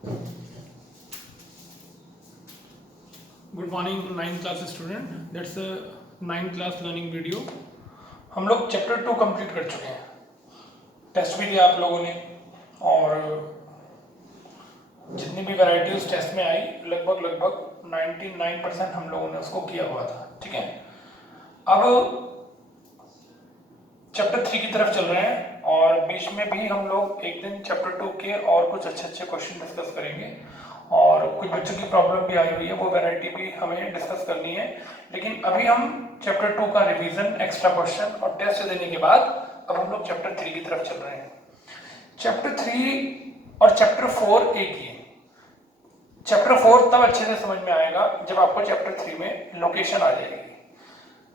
Good morning 9th class student. That's a 9th class learning video. हम लोग chapter 2 complete कर चुके हैं। टेस्ट भी दिया आप लोगों ने और जितनी भी वैरायटीज टेस्ट में आई लगभग 99% हम लोगों ने उसको किया हुआ था। ठीक है, अब चैप्टर 3 की तरफ चल रहे हैं और बीच में भी हम लोग एक दिन चैप्टर 2 के और कुछ अच्छे क्वेश्चन डिस्कस करेंगे और कुछ बच्चों की प्रॉब्लम भी आई हुई है, वो वैरायटी भी हमें डिस्कस करनी है। लेकिन अभी हम चैप्टर 2 का रिवीजन, एक्स्ट्रा क्वेश्चन और टेस्ट देने के बाद अब हम लोग चैप्टर 3 की तरफ चल रहे हैं। चैप्टर 3 और चैप्टर 4 एक ही है। चैप्टर 4 तब अच्छे से समझ में आएगा जब आपको चैप्टर 3 में लोकेशन आ जाएगी।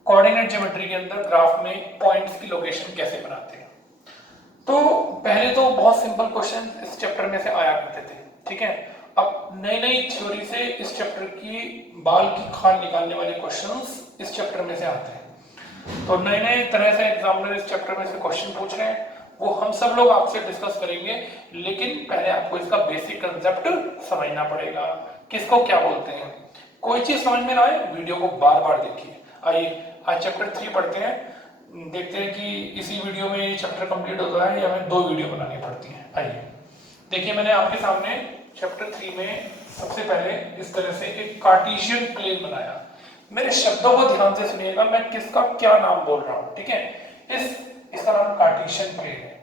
कोऑर्डिनेट ज्योमेट्री के अंदर ग्राफ में पॉइंट्स की लोकेशन कैसे बनाते हैं। तो पहले तो बहुत सिंपल क्वेश्चन इस चैप्टर में से आया करते थे। ठीक है, अब नई नई थ्योरी से इस चैप्टर की बाल की खाल निकालने वाले क्वेश्चंस इस चैप्टर में से आते हैं। तो नए नए तरह से एग्जामिनर इस चैप्टर में से क्वेश्चन पूछ रहे हैं, वो हम सब लोग आपसे डिस्कस करेंगे। लेकिन पहले आपको इसका बेसिक कंसेप्ट समझना पड़ेगा, किसको क्या बोलते हैं। कोई चीज समझ में ना आए, वीडियो को बार बार देखिए। आइए आज चैप्टर 3 पढ़ते हैं, देखते हैं कि इसी वीडियो में ये चैप्टर कंप्लीट होता है या हमें 2 वीडियो बनानी पड़ती है। आइए देखिए, मैंने आपके सामने चैप्टर 3 में सबसे पहले इस तरह से एक कार्टेशियन प्लेन बनाया। मेरे शब्दों को ध्यान से सुनिएगा, मैं किसका क्या नाम बोल रहा हूं। ठीक है, इसका नाम कार्टेशियन प्लेन है।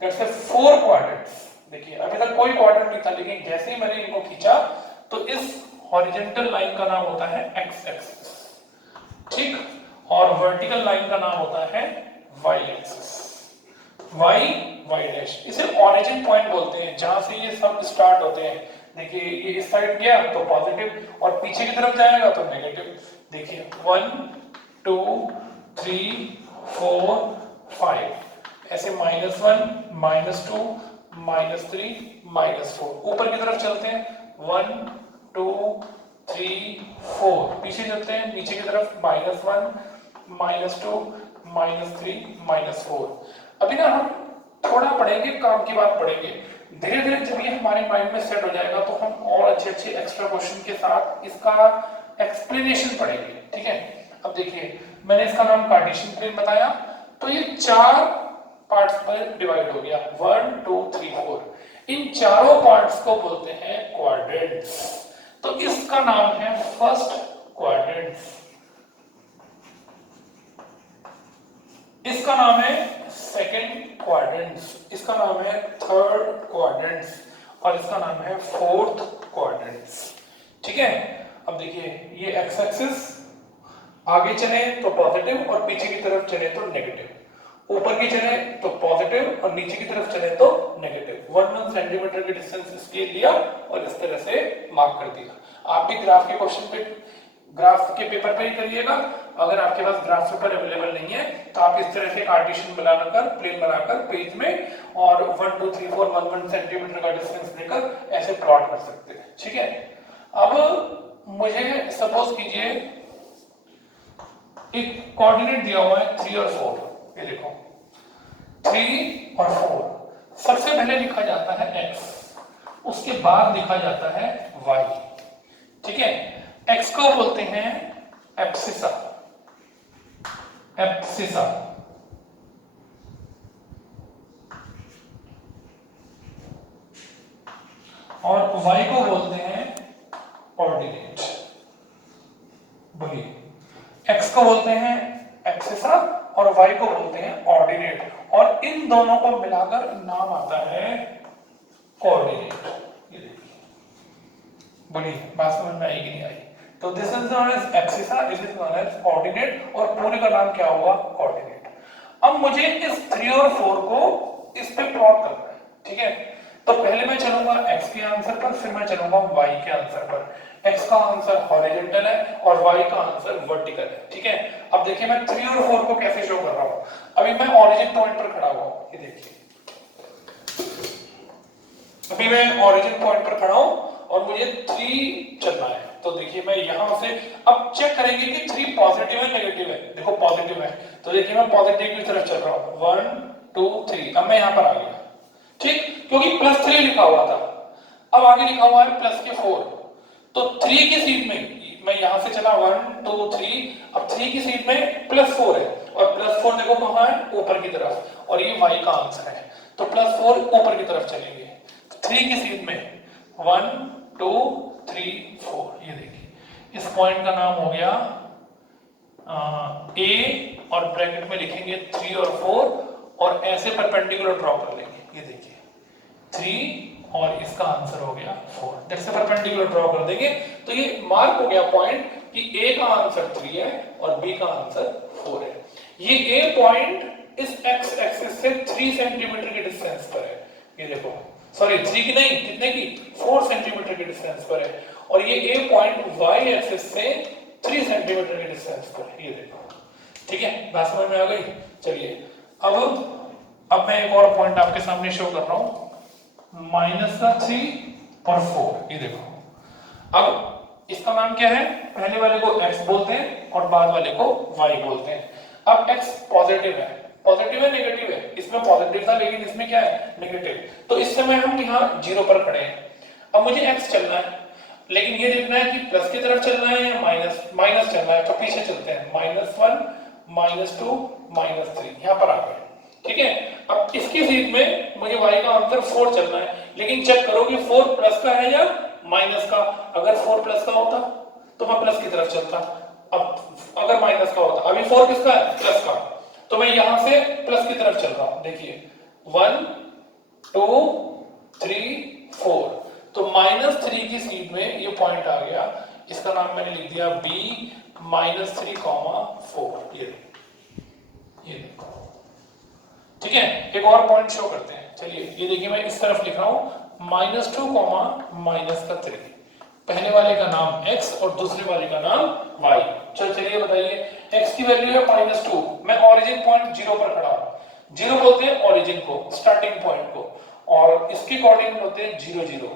That's 4 quadrants. देखिए अभी तक कोई क्वाड्रेंट नहीं था, लेकिन जैसे ही मैंने इनको खींचा तो इस हॉरिजॉन्टल लाइन का नाम होता है एक्स एक्सिस, ठीक, और वर्टिकल लाइन का नाम होता है वाई एक्सिस, वाई डैश। इसे ओरिजिन पॉइंट बोलते हैं, जहां से ये सब स्टार्ट होते हैं। देखिए ये इस साइड गया तो पॉजिटिव और पीछे की तरफ जाएगा तो नेगेटिव। देखिए 1 2 3 4 5 ऐसे -1 -2 -3 -4 ऊपर की तरफ चलते हैं। 1 2 3 4 पीछे चलते हैं, नीचे की तरफ -1 -2 -3 -4। अभी ना हम थोड़ा पढ़ेंगे, काम की बात पढ़ेंगे। धीरे धीरे जब ये हमारे माइंड में सेट हो जाएगा तो हम और अच्छे अच्छे एक्स्ट्रा क्वेश्चन के साथ इसका एक्सप्लेनेशन पढ़ेंगे। ठीक है, अब देखिए मैंने इसका नाम कार्टेशियन प्लेन बताया, तो ये 4 पार्ट्स पर डिवाइड हो गया, 1 2 3 4। इन चारों पार्ट्स को बोलते हैं क्वाड्रेंट्स। तो इसका नाम है फर्स्ट क्वाड्रेंट, इसका नाम है सेकंड क्वाड्रेंट, इसका नाम है थर्ड क्वाड्रेंट और इसका नाम है फोर्थ क्वाड्रेंट। ठीक है, अब देखिए ये एक्स एक्सिस आगे चले तो पॉजिटिव और पीछे की तरफ चले तो नेगेटिव, ऊपर की चले तो पॉजिटिव और नीचे की तरफ चले तो नेगेटिव। 1 सेंटीमीटर की डिस्टेंस स्केल लिया और इस तरह से मार्क कर दिया। आप भी ग्राफ के क्वेश्चन पे, ग्राफ के पेपर पे ही करिएगा। अगर आपके पास ग्राफ पेपर अवेलेबल नहीं है तो आप इस तरह से कार्टेशियन बनाकर, प्लेन बनाकर पेज में और 1 2 3 4 1 सेंटीमीटर का डिस्टेंस देकर ऐसे प्लॉट कर सकते हैं। ठीक है, अब मुझे सपोज कीजिए एक कोऑर्डिनेट दिया हुआ है 3 और 4। ये देखो 3 और 4, सबसे पहले लिखा जाता है x, उसके बाद लिखा जाता है y। ठीक है, x को बोलते हैं एब्सिसा, एब्सिसा, और y को बोलते हैं ऑर्डिनेट। बोलिए, x को बोलते हैं एब्सिसा और y को बोलते हैं ऑर्डिनेट, और इन दोनों को मिलाकर नाम आता है कोऑर्डिनेट। ये देखिए, बोलिए बात समझ में आई कि नहीं आई। तो this is known as abscissa, this is known as ordinate, और पूरे का नाम क्या हुआ, कोऑर्डिनेट। अब मुझे इस 3 और 4 को इस पे प्लॉट करना है। ठीक है, तो पहले मैं चलूंगा x के आंसर पर, फिर मैं चलूंगा y के आंसर पर। x का आंसर हॉरिजॉन्टल है और y का आंसर वर्टिकल है। ठीक है, अब देखिए मैं 3 और 4 को कैसे शो कर रहा हूं। अभी मैं ओरिजिन पॉइंट पर खड़ा हुआ हूं, ये देखिए अभी मैं ओरिजिन पॉइंट पर खड़ा हूं और मुझे 3 चलना है। तो देखिए मैं यहां से अब चेक करेंगे कि 3 पॉजिटिव है नेगेटिव है। देखो पॉजिटिव है, तो देखिए मैं पॉजिटिव की तरफ चल रहा हूं, 1 2 3। अब मैं यहां पर आ गया, ठीक, क्योंकि +3 लिखा हुआ था। अब आगे लिखा हुआ है प्लस के 4, तो 3 की सीट में मैं यहां से चला 1 2 3, अब 3 की सीट में प्लस 4 है, और प्लस 4 देखो कहां है, ऊपर की तरफ, और ये y का आंसर है, तो प्लस 4 ऊपर की तरफ चलेंगे। 3 की सीट में 1 2 3 4, ये देखिए इस पॉइंट का नाम हो गया A, और ब्रैकेट में लिखेंगे 3 और 4, और ऐसे परपेंडिकुलर ड्रॉ कर लेंगे, ये देखिए 3 और इसका आंसर हो गया 4, जैसे परपेंडिकुलर ड्रॉ कर देंगे तो ये मार्क हो गया पॉइंट कि A का आंसर 3 है और B का आंसर 4 है। ये A पॉइंट इस x एक्सिस से 3 सेंटीमीटर के डिस्टेंस पर है, ये देखो, सॉरी 3 की नहीं, कितने की, 4 सेंटीमीटर के डिस्टेंस पर है, और ये A पॉइंट y एक्सिस से 3 सेंटीमीटर के डिस्टेंस पर, ये देखो, ठीक है, बात समझ में आ गई। चलिए अब मैं एक और पॉइंट आपके सामने शो कर रहा हूं, -3 और 4, ये देखो। अब इसका नाम क्या है, पहले वाले को x बोलते हैं और बाद वाले को y बोलते हैं। अब x पॉजिटिव है, पॉजिटिव है नेगेटिव है, इसमें पॉजिटिव था लेकिन इसमें क्या है, नेगेटिव, तो इस समय हम यहाँ 0 पर खड़े हैं। अब मुझे x चलना है, लेकिन ये देखना है कि प्लस की तरफ चलना है या माइनस चलना है, तो पीछे चलते हैं, -1 -2 -3, यहाँ पर आ गए, ठीक है। अब इसकी सीट में मुझे y का आंसर 4 चलना है, लेकिन चेक करो कि 4 प्लस का है या माइनस का, अगर 4 प्लस का होता तो मैं प्लस की तरफ चलता, अब अगर माइनस का होता, अभी 4 किसका है, प्लस का, तो मैं यहां से प्लस की तरफ चल रहा हूं, देखिए 1 2 3 4, तो -3 की सीट में ये पॉइंट आ गया, इसका नाम मैंने लिख दिया B -3, 4, ये देखो, ठीक है। एक और पॉइंट शो करते हैं, चलिए ये देखिए मैं इस तरफ लिख रहा हूं -2, -3, पहले वाले का नाम x और दूसरे वाले का नाम y। चलिए बताइए, x की वैल्यू है -2, मैं ओरिजिन पॉइंट 0 पर खड़ा हूं, 0 बोलते हैं ओरिजिन को, स्टार्टिंग पॉइंट को, और इसके कोऑर्डिनेट होते हैं 0 0,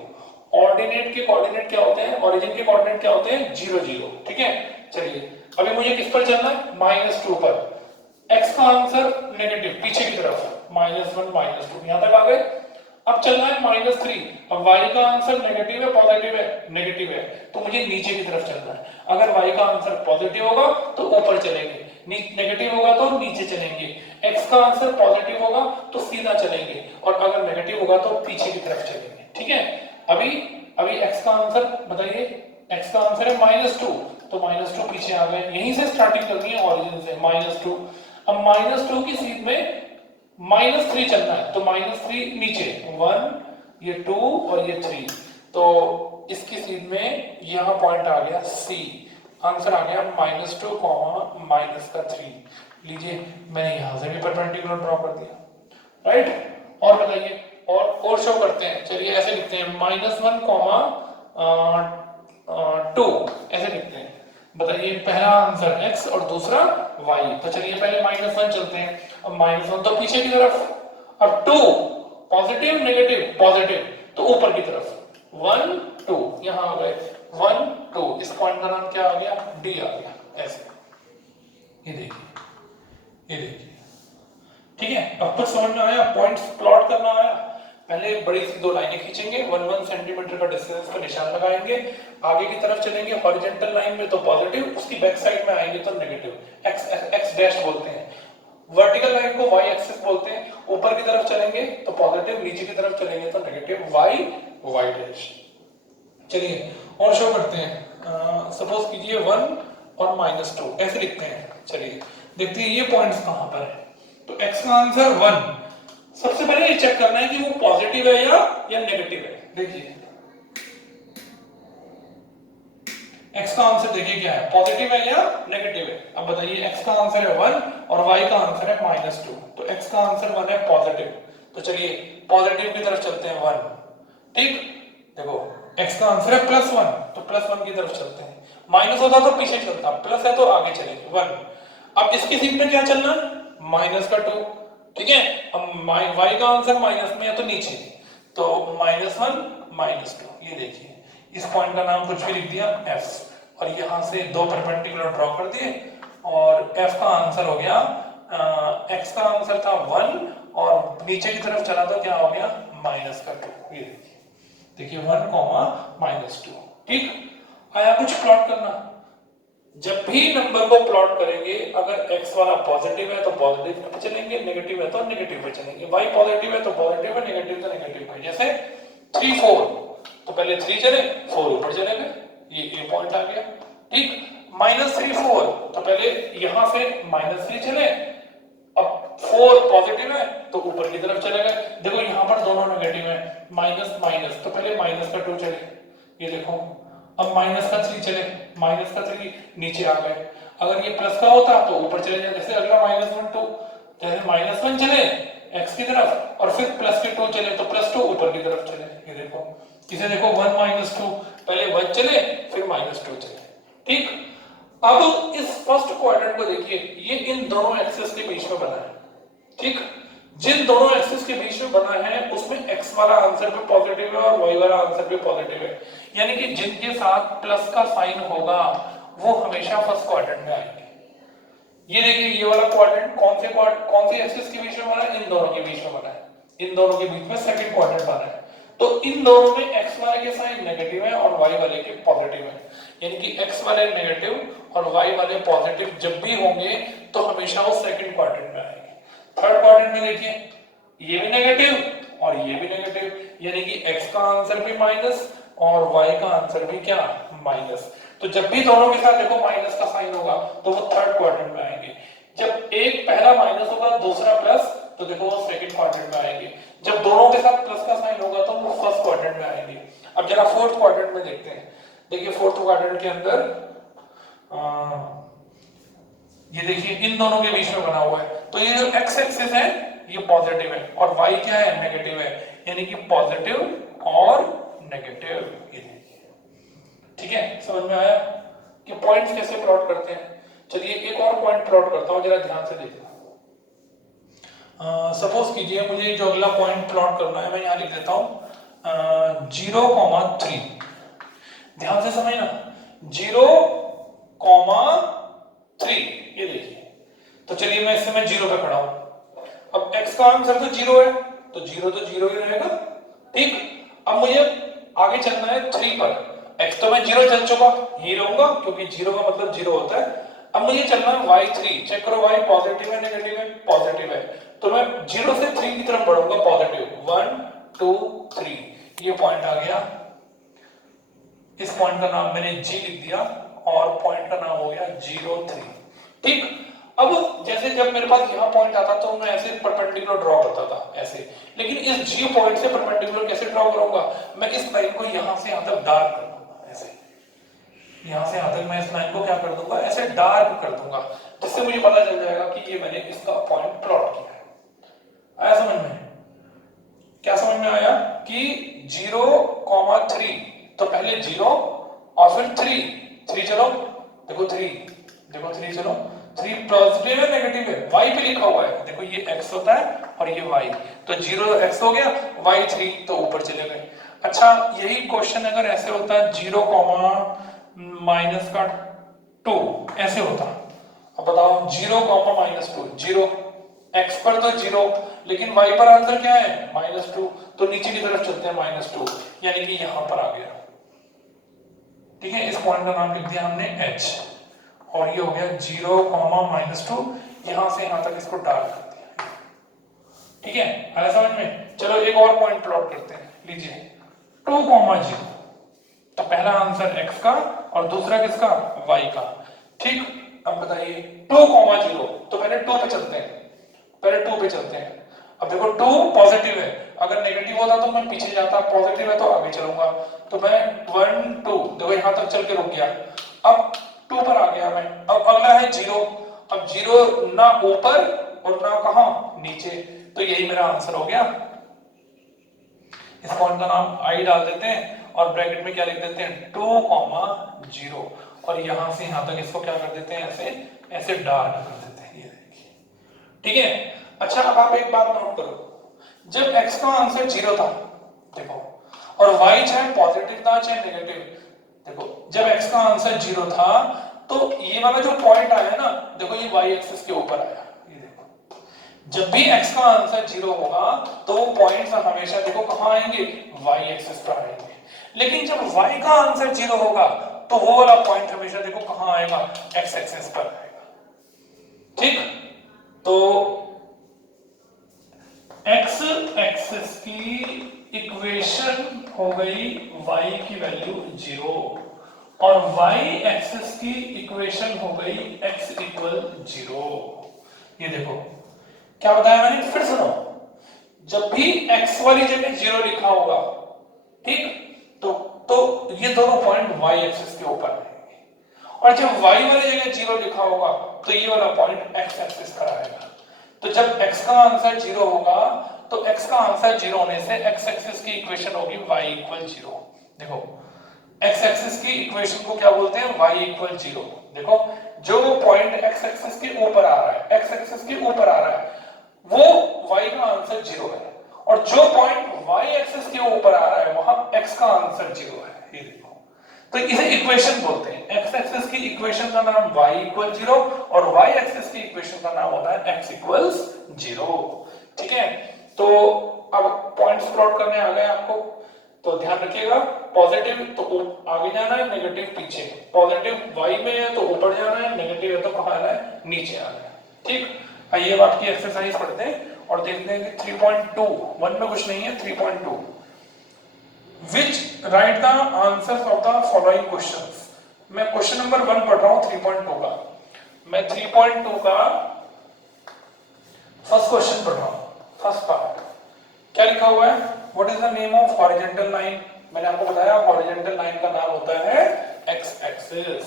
ऑर्डिनेट के कोऑर्डिनेट क्या होते हैं, ओरिजिन के कोऑर्डिनेट क्या होते हैं, 0 0, ठीक है। चलिए अभी मुझे किस पर चलना है, -2 पर, x का आंसर नेगेटिव, पीछे की तरफ, -1 -2, यहां तक आ गए। अब चलना है -3, अब y का आंसर नेगेटिव है पॉजिटिव है, नेगेटिव है, तो मुझे नीचे की तरफ चलना है, अगर y का आंसर पॉजिटिव होगा तो ऊपर चलेंगे, नेगेटिव होगा तो नीचे चलेंगे, x का आंसर पॉजिटिव होगा तो सीधा चलेंगे, और अगर नेगेटिव होगा तो पीछे की तरफ चलेंगे, ठीक है। अभी x का आंसर बताइए, x का आंसर है -2, तो -2 पीछे आ गए, यहीं से स्टार्टिंग करनी है ओरिजिन से, -2, अब -2 की सीट में -3 चलना है, तो -3 नीचे, 1 ये 2 और ये 3, तो इसकी सीट में यहां पॉइंट आ गया C, आंसर आ गया -2, -3, लीजिए मैंने यहां से भी परपेंडिकुलर ड्रॉ कर दिया, राइट। और बताइए, और शो करते हैं, चलिए ऐसे लिखते हैं -1, -2, ऐसे लिखते हैं, बताइए पहला आंसर x और दूसरा y, तो चलिए पहले -1 चलते हैं, अब -1 तो पीछे की तरफ, अब 2 पॉजिटिव नेगेटिव पॉजिटिव, तो ऊपर की तरफ, 1 2, यहां आ गए 1 2, इस पॉइंट का नाम क्या आ गया, D आ गया, ऐसे, ये देखिए, ठीक है। अब तक समझ में आया, पॉइंट्स प्लॉट करना आया, पहले बड़ी सी 2 लाइनें खींचेंगे, 1 सेंटीमीटर का डिस्टेंस पर निशान लगाएंगे, आगे की तरफ चलेंगे, हॉरिजॉन्टल लाइन में तो पॉजिटिव, उसकी बैक साइड में आएंगे तो नेगेटिव, x डैश बोलते हैं, वर्टिकल लाइन को y एक्सिस बोलते हैं, ऊपर की तरफ चलेंगे तो पॉजिटिव, नीचे की तरफ चलेंगे तो नेगेटिव, y डैश। चलिए और शो करते हैं, सपोज कीजिए 1 और -2, ऐसे लिखते हैं, चलिए देखते हैं ये पॉइंट्स कहां पर है, तो x का आंसर 1, सबसे पहले ये चेक करना है कि वो पॉजिटिव है या नेगेटिव है, देखिए x का आंसर देखिए क्या है, पॉजिटिव है या नेगेटिव है। अब बताइए x का आंसर है 1 और y का आंसर है -2, तो x का आंसर 1 है पॉजिटिव, तो चलिए पॉजिटिव की तरफ चलते हैं 1, ठीक, देखो x का आंसर है +1, तो +1 की तरफ चलते हैं, माइनस होता तो पीछे चलता, प्लस है तो आगे चलेंगे 1। अब इसकी सीट में क्या चलना है, -2, ठीक है। अब y का आंसर माइनस में है तो नीचे, तो -1 -2, ये देखिए इस पॉइंट का नाम कुछ भी लिख दिया f, और यहां से 2 परपेंडिकुलर ड्रॉ कर दिए, और f का आंसर हो गया, x का आंसर था 1 और नीचे की तरफ चला तो क्या हो गया -2, ये देखिए देखिए 1 -2। ठीक, आया कुछ प्लॉट करना। जब भी नंबर को प्लॉट करेंगे, अगर x वाला पॉजिटिव है तो पॉजिटिव पे चलेंगे, नेगेटिव है तो नेगेटिव पे चलेंगे, y पॉजिटिव है तो पॉजिटिव है, नेगेटिव तो नेगेटिव है। जैसे 3 4 तो पहले 3 चले, 4 ऊपर चले गए, ये पॉइंट आ गया। ठीक, -3 4 तो पहले यहां से -3 चले, अब 4 पॉजिटिव है तो ऊपर की तरफ चले गए। देखो यहां पर दोनों नेगेटिव है, माइनस माइनस तो पहले माइनस का 2 चले, ये देखो। अब माइनस का 3 चले, माइनस का 3 नीचे आ गए। अगर ये प्लस का होता तो ऊपर चले जाए, जैसे अगला -1 2, जैसे -1 चले x की तरफ और फिर प्लस के 2 चले तो +2 ऊपर की तरफ चले, ये देखो। इसे देखो 1 -2 पहले 1 चले फिर -2 चले। ठीक, अब इस फर्स्ट क्वाड्रेंट को देखिए, ये इन दोनों एक्सिस के बीच में बना है। ठीक, जिन दोनों एक्सिस के बीच में बना है उसमें x वाला आंसर भी पॉजिटिव है और y वाला आंसर भी पॉजिटिव है, यानी कि जिनके साथ प्लस का साइन होगा वो हमेशा फर्स्ट क्वाड्रेंट में आएंगे। ये देखिए ये वाला क्वाड्रेंट कौन से एक्सिस के बीच में बना है, इन दोनों के बीच में बना है, इन दोनों के बीच में सेकंड क्वाड्रेंट बना है। तो इन दोनों में x वाले के साइन नेगेटिव है और y वाले के पॉजिटिव है, यानी कि x वाले नेगेटिव और y वाले पॉजिटिव जब भी होंगे तो हमेशा वो सेकंड क्वाड्रेंट में आएंगे। थर्ड क्वाड्रेंट में देखिए, ये भी नेगेटिव और ये भी नेगेटिव, यानी कि x का आंसर भी माइनस और y का आंसर भी क्या, माइनस। तो जब भी दोनों के साथ देखो माइनस का साइन होगा तो वो थर्ड क्वाड्रेंट में आएंगे। जब एक पहला माइनस होगा दूसरा प्लस तो देखो वो सेकंड क्वाड्रेंट में आएंगे। जब दोनों के साथ प्लस का साइन होगा तो वो फर्स्ट क्वाड्रेंट में आएंगे। अब जरा फोर्थ क्वाड्रेंट में देखते हैं। देखिए फोर्थ क्वाड्रेंट के अंदर ये देखिए इन दोनों के बीच में बना हुआ है, तो ये जो x एक्सिस है ये पॉजिटिव है और y क्या है, नेगेटिव है, यानी कि पॉजिटिव और नेगेटिव। ये देखिए, ठीक है, समझ में आया कि पॉइंट्स कैसे प्लॉट करते हैं। चलिए एक और पॉइंट प्लॉट करता हूं, जरा ध्यान से देखना। सपोज कीजिए मुझे जो अगला पॉइंट प्लॉट करना है, मैं यहां लिख देता हूं 0,3। ध्यान से समझना, 0,3, ये देखिए। तो चलिए मैं इससे 0 पे खड़ा हूं। अब x का आंसर तो 0 है तो 0 ही रहेगा। ठीक, अब मुझे आगे चलना है 3 पर। x तो मैं 0 चल चुका, यही रहूंगा क्योंकि 0 का मतलब 0 होता है। अब मुझे चलना है y3। चेक करो y पॉजिटिव है नेगेटिव है, पॉजिटिव है, तो मैं 0 से 3 की तरफ बढ़ूंगा, पॉजिटिव 1 2 3, ये पॉइंट आ गया। इस पॉइंट का नाम मैंने g लिख दिया और पॉइंट का नाम हो गया 0 3। ठीक, अब जैसे जब मेरे पास यहां पॉइंट आता तो मैं ऐसे परपेंडिकुलर ड्रॉ करता था ऐसे, लेकिन इस g पॉइंट से परपेंडिकुलर कैसे ड्रॉ करूंगा, मैं इस लाइन को यहां से यहां तक डार्क कर दूंगा, ऐसे यहां से यहां तक मैं इस लाइन को क्या कर दूंगा, ऐसे डार्क कर दूंगा, जिससे मुझे पता चल जाएगा कि ये मैंने इसका पॉइंट प्लॉट किया है। आया समझ में? क्या समझ में आया कि 0,3 तो पहले 0 और फिर 3 चलो, देखो 3 चलो, 3 पॉजिटिव है नेगेटिव है, y पे लिखा हुआ है, देखो ये x होता है और ये y, तो 0 x हो गया, y 3 तो ऊपर चले गए। अच्छा, यही क्वेश्चन अगर ऐसे होता 0, माइनस का 2 ऐसे होता, अब बताओ 0, -2, 0 x पर तो 0 लेकिन y पर आंसर क्या है, -2, तो नीचे की तरफ चलते हैं -2, यानी कि यहां पर आ गया। ठीक है, इस पॉइंट का नाम लिख दिया हमने h और ये हो गया 0, -2, यहां से यहां तक इसको डार्क कर दिया। ठीक है, आया समझ में? चलो एक और पॉइंट प्लॉट करते हैं। लीजिए 2, 0, तो पहला आंसर x का और दूसरा किसका, y का। ठीक, अब बताइए 2, 0, तो पहले 2 पे चलते हैं, अब देखो 2 पॉजिटिव है, अगर नेगेटिव होता तो मैं पीछे जाता, पॉजिटिव है तो आगे चलूंगा, तो मैं 1 2 देखो यहां तक चल के रुक गया, अब 2 पर आ गया मैं। अब अगला है 0, अब 0 ना ऊपर और ना कहां, नीचे, तो यही मेरा आंसर हो गया। इस पॉइंट का नाम i डाल देते हैं और ब्रैकेट में क्या लिख देते हैं, 2, 0, और यहां से यहां तक इसको क्या कर देते हैं, ऐसे डार्क कर देते हैं, ये देखिए। ठीक है, अच्छा अब आप एक बात नोट करो, जब x का आंसर 0 था देखो, और y चाहे पॉजिटिव था चाहे नेगेटिव, देखो जब x का आंसर 0 था तो ये वाला जो पॉइंट आया ना, देखो ये y एक्सिस के ऊपर आया, ये देखो जब भी x का आंसर 0 होगा तो वो पॉइंट्स हमेशा देखो कहां आएंगे, y एक्सिस पर आएंगे। लेकिन जब y का आंसर 0 होगा तो वो वाला पॉइंट हमेशा देखो कहां आएगा, x एक्सिस पर आएगा। ठीक, तो x एक्सिस की इक्वेशन हो गई y की वैल्यू 0 और y एक्सिस की इक्वेशन हो गई x इक्वल 0। ये देखो क्या बताया मैंने, फिर सुनो, जब भी x वाली जगह 0 लिखा होगा, ठीक, तो ये दोनों पॉइंट y एक्सिस के ऊपर आएंगे, और जब y वाली जगह 0 लिखा होगा तो ये वाला पॉइंट x एक्सिस पर आएगा। तो जब x का आंसर 0 होगा तो x का आंसर 0 होने से x एक्सिस की इक्वेशन होगी y इक्वल 0। देखो x एक्सिस की इक्वेशन को क्या बोलते हैं, y इक्वल 0। देखो जो पॉइंट x एक्सिस के ऊपर आ रहा है, x एक्सिस के ऊपर आ रहा है, वो y का आंसर 0 है, और जो पॉइंट y एक्सिस के ऊपर आ रहा है वहां x का आंसर 0 है। ये देखो, तो इसे इक्वेशन बोलते हैं। x एक्सिस की इक्वेशन का नाम y इक्वल 0 और y एक्सिस की इक्वेशन का नाम होता है x इक्वल्स 0। ठीक है, तो अब पॉइंट्स प्लॉट करने आ गए आपको, तो ध्यान रखिएगा, पॉजिटिव तो आगे जाना है, नेगेटिव पीछे। पॉजिटिव y में है तो ऊपर जाना है, नेगेटिव है तो कहां आना है, नीचे आना है। ठीक, आइए अब आपकी एक्सरसाइज पढ़ते हैं और देखते हैं कि 3.2 1 में कुछ नहीं है। 3.2 Which write the answers of the following questions। मैं क्वेश्चन नंबर 1 पढ़ रहा हूं 3.2 का। मैं 3.2 का फर्स्ट क्वेश्चन पढ़ रहा हूं, फर्स्ट पार्ट। क्या लिखा हुआ है, what is the name of horizontal line. मैंने आपको बताया हॉरिजॉन्टल लाइन का नाम होता है एक्स एक्सिस,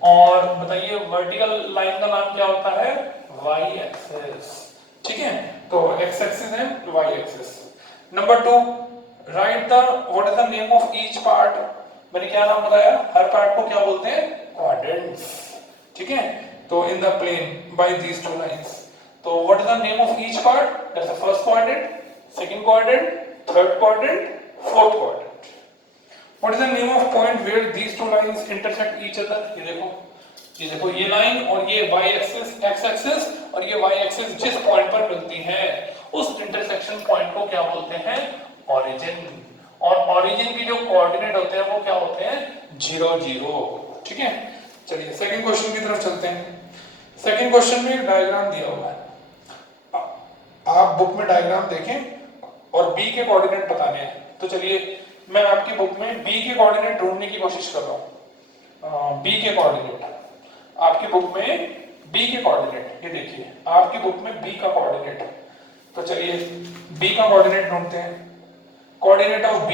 और बताइए वर्टिकल लाइन का नाम क्या होता है, वाई एक्सिस। ठीक है, तो एक्स एक्सिस है, Y axis. Number 2, write the what is the name of each part. मैंने क्या नाम बताया, हर पार्ट को क्या बोलते हैं, क्वाड्रेंट्स। ठीक है, तो in the plane by these two lines, तो what is the name of each part, that's the first quadrant, second quadrant, third quadrant, fourth quadrant. What is the name of point where these two lines intersect each other? ये देखो ये line और ये y axis, x axis और ये y axis जिस point पर मिलती हैं उस इंटरसेक्शन पॉइंट को क्या बोलते हैं, ओरिजिन। और ओरिजिन की जो कोऑर्डिनेट होते हैं वो क्या होते हैं, 0 0। ठीक है, चलिए सेकंड क्वेश्चन की तरफ चलते हैं। सेकंड क्वेश्चन में डायग्राम दिया हुआ है, आप बुक में डायग्राम देखें और b के कोऑर्डिनेट बताने हैं। तो चलिए मैं आपकी बुक में b के कोऑर्डिनेट ढूंढने की कोशिश कर रहा हूं। b के कोऑर्डिनेट आपकी बुक में b के कोऑर्डिनेट, ये देखिए आपकी बुक में b का कोऑर्डिनेट। तो चलिए b का कोऑर्डिनेट ढूंढते हैं। कोऑर्डिनेट ऑफ b,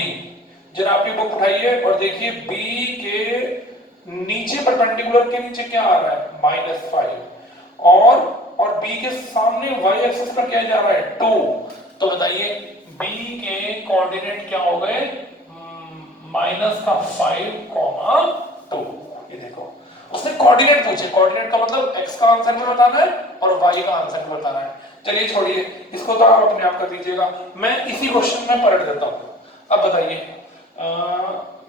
जरा आपकी बुक उठाइए और देखिए b के नीचे परपेंडिकुलर के नीचे क्या आ रहा है, -5, और b के सामने y एक्सिस पर क्या जा रहा है, 2। तो बताइए b के कोऑर्डिनेट क्या हो गए, -5,2। ये देखो उसने कोऑर्डिनेट पूछे, कोऑर्डिनेट का मतलब x का आंसर भी बताना है और y का आंसर भी बताना है। चलिए छोड़िए इसको, तो आप अपने आप कर दीजिएगा, मैं इसी क्वेश्चन में पलट देता हूं। अब बताइए,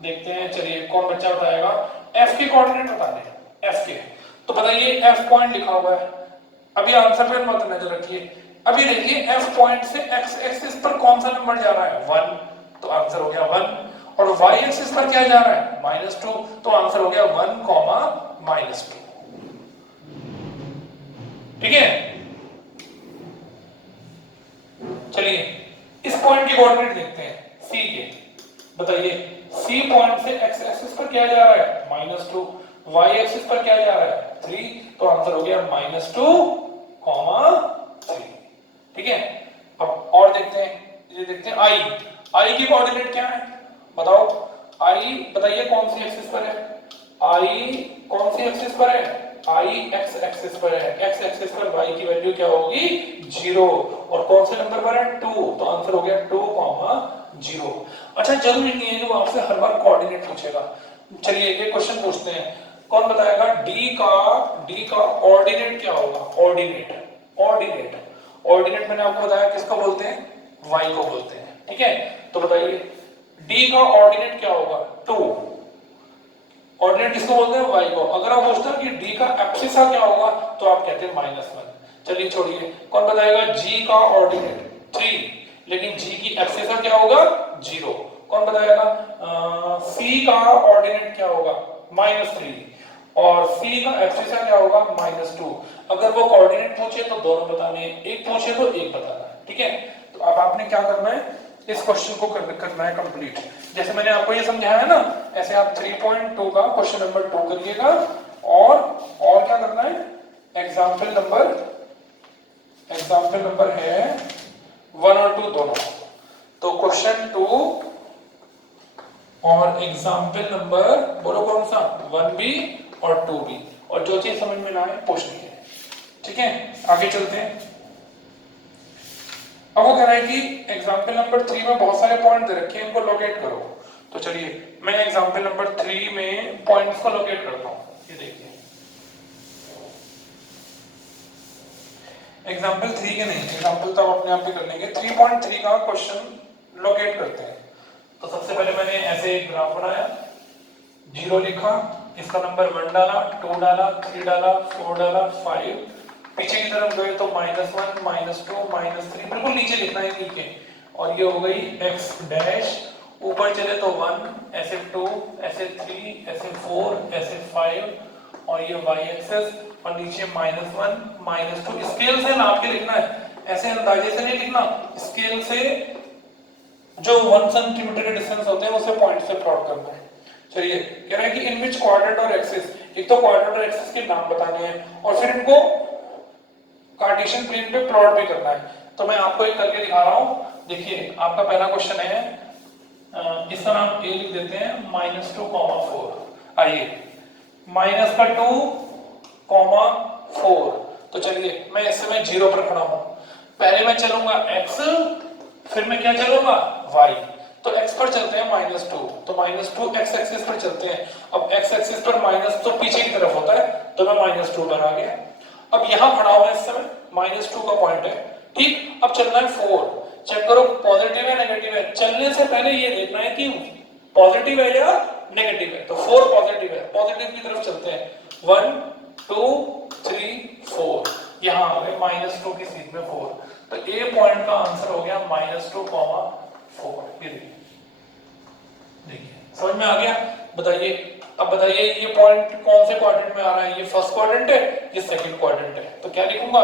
देखते हैं, चलिए कौन बच्चा बताएगा, f के कोऑर्डिनेट बताने हैं, f के। तो बताइए f पॉइंट लिखा हुआ है, अभी आंसर पे मत नजर रखिए, अभी देखिए f पॉइंट से x एक्सिस पर कौन सा नंबर जा रहा है, 1, तो आंसर हो गया 1। और y एक्सिस पर क्या जा रहा है, -2, तो आंसर हो गया 1, -2। ठीक है, चलिए इस पॉइंट के कोऑर्डिनेट देखते हैं, c के। बताइए c पॉइंट से x एक्सिस पर क्या जा रहा है, -2, y एक्सिस पर क्या जा रहा है, 3, तो आंसर हो गया -2, 3। ठीक है, अब और देखते हैं, ये देखते हैं i की कोऑर्डिनेट क्या है, बताओ i, बताइए कौन सी एक्सिस पर है, i कौन सी एक्सिस पर है, i x एक्सिस पर है, x एक्सिस पर y की वैल्यू क्या होगी, 0, और कौन से नंबर पर है, 2, तो आंसर हो गया 2, 0। अच्छा जरूरी नहीं है कि वो आपसे हर बार कोऑर्डिनेट पूछेगा। चलिए एक क्वेश्चन पूछते हैं, कौन बताएगा d का ऑर्डिनेट क्या होगा, ऑर्डिनेट मैंने आपको बताया किसको बोलते हैं, y को बोलते हैं। ठीक है, तो बताइए d का ऑर्डिनेट क्या होगा, 2, ऑर्डिनेट किसको बोलते हैं, y को। अगर आप पूछते हैं कि d का एब्सिसा क्या होगा तो आप कहते हैं -1। चलिए छोड़िए, कौन बताएगा जी का ऑर्डिनेट 3, लेकिन जी की एक्सिस का क्या होगा 0। कौन बताएगा सी का ऑर्डिनेट क्या होगा -3 और सी का एक्सिस का क्या होगा -2। अगर वो कोऑर्डिनेट पूछे तो दोनों बताने हैं, एक पूछे तो एक बताना है, ठीक है। तो अब आपने क्या करना है, इस क्वेश्चन को करना है कंप्लीट। जैसे मैंने आपको ये समझाया है ना, ऐसे आप 3.2 का क्वेश्चन नंबर 2 करिएगा और क्या करना है, एग्जाम्पल नंबर है 1 और 2 दोनों। तो क्वेश्चन 2 और एग्जाम्पल नंबर बोलो कौन सा, 1B और 2B, और जो चीज समझ में ना आए पूछ लीजिए, ठीक है। आगे चलते हैं। अब वो कह रहा है कि एग्जाम्पल नंबर 3 में बहुत सारे पॉइंट दे रखे हैं, इनको लोकेट करो। तो चलिए मैं एग्जाम्पल नंबर 3 में पॉइंट्स को लोकेट करता हूं। ये देखिए एग्जाम्पल 3 के नहीं, एग्जाम्पल तो आप अपने आप भी कर लेंगे। 3.3 का क्वेश्चन लोकेट करते हैं। तो सबसे पहले मैंने ऐसे एक ग्राफ बनाया, 0 लिखा, इसका नंबर 1 डाला, 2 डाला, 3 डाला, 4 डाला, 5, पीछे की तरफ गए तो -1 -2 -3, बिल्कुल नीचे लिखना है नीचे, और ये हो गई x डैश, ऊपर चले तो 1, ऐसे 2, ऐसे 3, ऐसे 4, ऐसे 5, और ये y एक्सेस, और नीचे -1 -2। स्केल से नाप के लिखना है, ऐसे अंदाजे से नहीं लिखना, स्केल से जो 1 सेंटीमीटर के डिस्टेंस होते हैं उसे पॉइंट से प्लॉट करना है। चलिए कह रहा है कि इन विच क्वाड्रेंट और एक्सिस, एक तो क्वाड्रेंट और एक्सिस के नाम बताने हैं और फिर इनको कार्टेशियन प्लेन पे प्लॉट भी करना है। तो मैं आपको एक करके दिखा रहा हूं। देखिए आपका पहला क्वेश्चन है, इसका नाम a लिख देते हैं, -2,4। आइए -2,4। तो चलिए मैं इस समय 0 पर खड़ा हूं, पहले मैं चलूंगा x, फिर मैं क्या चलूंगा y। तो x पर चलते हैं -2, तो -2 x एक्सिस पर चलते हैं। अब x एक्सिस पर माइनस तो पीछे की तरफ होता है, तो मैं -2 पर आ गया। अब यहां खड़ा हूं इस समय, -2 का पॉइंट है, ठीक। अब चलना है 4, चेक करो पॉजिटिव है नेगेटिव है। चलने से पहले ये देखना है कि पॉजिटिव है या नेगेटिव है। तो 4 पॉजिटिव है, पॉजिटिव की तरफ चलते हैं, 1 2 3 4, यहां आ गए -2 की सीध में 4। तो ए पॉइंट का आंसर हो गया -2,4। ये देखिए समझ में आ गया। बताइए, अब बताइए ये पॉइंट कौन से क्वाड्रेंट में आ रहा है, ये फर्स्ट क्वाड्रेंट है, ये सेकंड क्वाड्रेंट है। तो क्या लिखूंगा,